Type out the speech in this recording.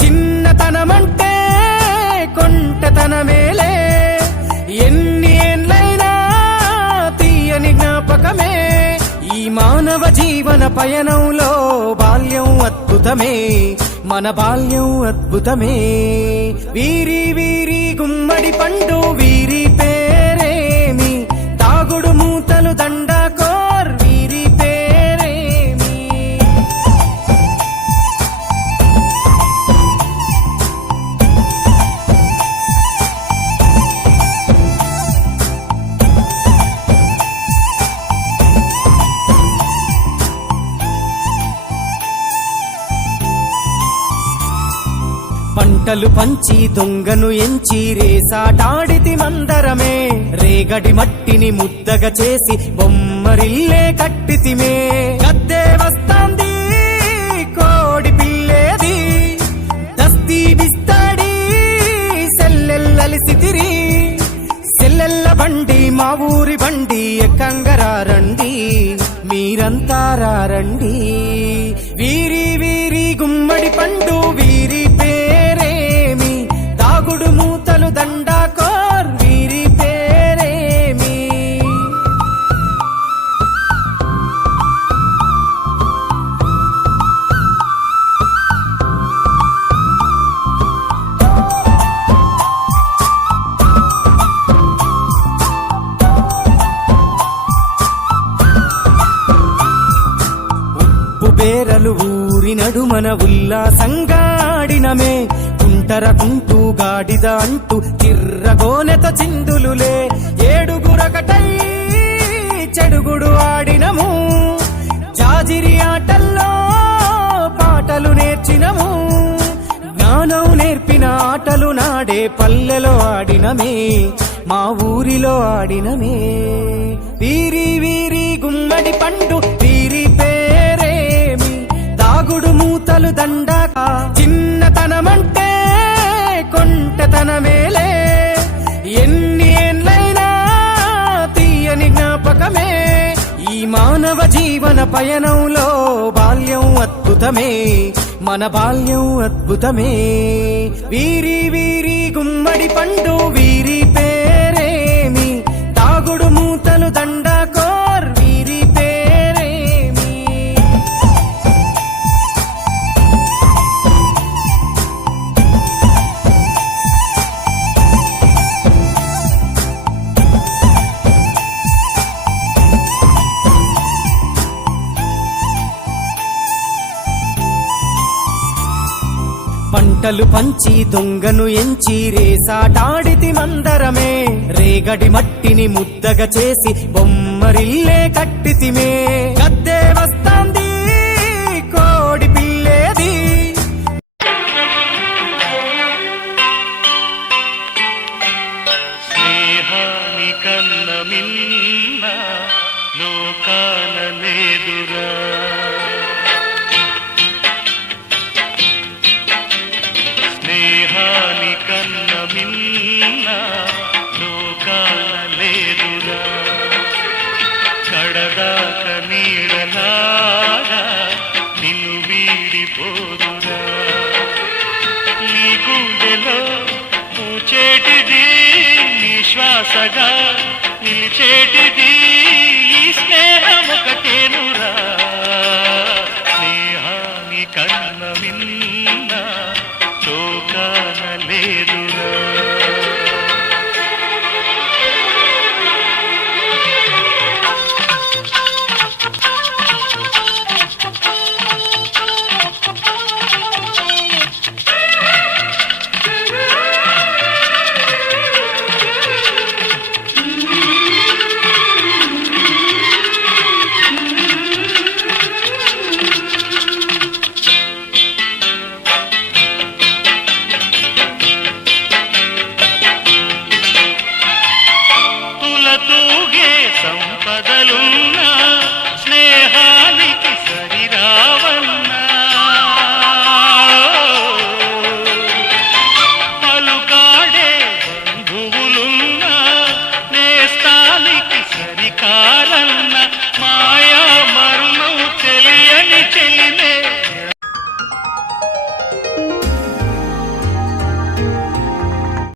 చిన్నతనమంటే కొంటతనమేలే, ఎన్ని ఏండ్లైనా తీయని జ్ఞాపకమే. ఈ మానవ జీవన పయనంలో బాల్యం అద్భుతమే, మన బాల్యం అద్భుతమే. వీరి వీరి గుమ్మడి పండు వీరి పేరేమి, తాగుడు మూతలు దండాకోర్ వీరి పేరేమి. పంటలు పంచి దొంగను ఎంచి రేసాటాడితి మందరమే, రేగడి మట్టిని ముద్దగా చేసి బొమ్మరిల్లే కట్టితిమే. గద్దే వస్తాంది కోడి పిల్లేది, దస్తీ బిస్తాడి సెల్లెల్లలిసితిరి. సెల్లెల్ల బండి మా ఊరి బండి ఎక్కంగరారండి, మీరంతా రారండి. వీరి వీరి గుమ్మడి పండు వీరి పేరేమి, దాగుడు మూతలు దండాకోర్ వీరి పేరేమి. ఉప్పు బేరలు ఊరి నడుమన ఉల్లాసంగా ఆడినమే, కుంటరకుంటూ గాడిద అంటూ చిర్రగోనెత చిందులులే. ఏడుగురకటై చెడుగుడు ఆడినము, జాజిరి ఆటల్లో పాటలు నేర్చినము. జ్ఞానం నేర్పిన ఆటలు నాడే పల్లెలో ఆడినమే, మా ఊరిలో ఆడినమే. వీరి వీరి గుమ్మడి పండు వీరి పేరేమి, దాగుడు మూతలు దండాక. చిన్నతనమంటే కొంటతనమేలే, ఎన్ని ఏండ్లైనా తీయని జ్ఞాపకమే. ఈ మానవ జీవన పయనంలో బాల్యం అద్భుతమే, మన బాల్యం అద్భుతమే. వీరి వీరి గుమ్మడి పండు వీరి పేరేమి, తాగుడు మూతలు దండాకోర్ వీరి పేరేమి. పంటలు పంచి దొంగను ఎంచి రేసాటాడితి మందరమే, రేగడి మట్టిని ముద్దగా చేసి బొమ్మరిల్లే కట్టితిమే. గద్దే వస్తాంది కోడి పిల్లేది, స్నేహాని కన్న మిన్న లోకాన లేదురా. స్నేహాని కన్న మిన్న లోకాన లేదురా. కడదాక నీడలాగా నిన్ను వీడిపోదురా. నీ గుండెలో పూచేటిది నీ శ్వాసగా నిలిచేటిది ఈ స్నేహం ఒకటేనురా. స్నేహాని కన్న మిన్న లోకాన లేదురా. చాలన్న మాయా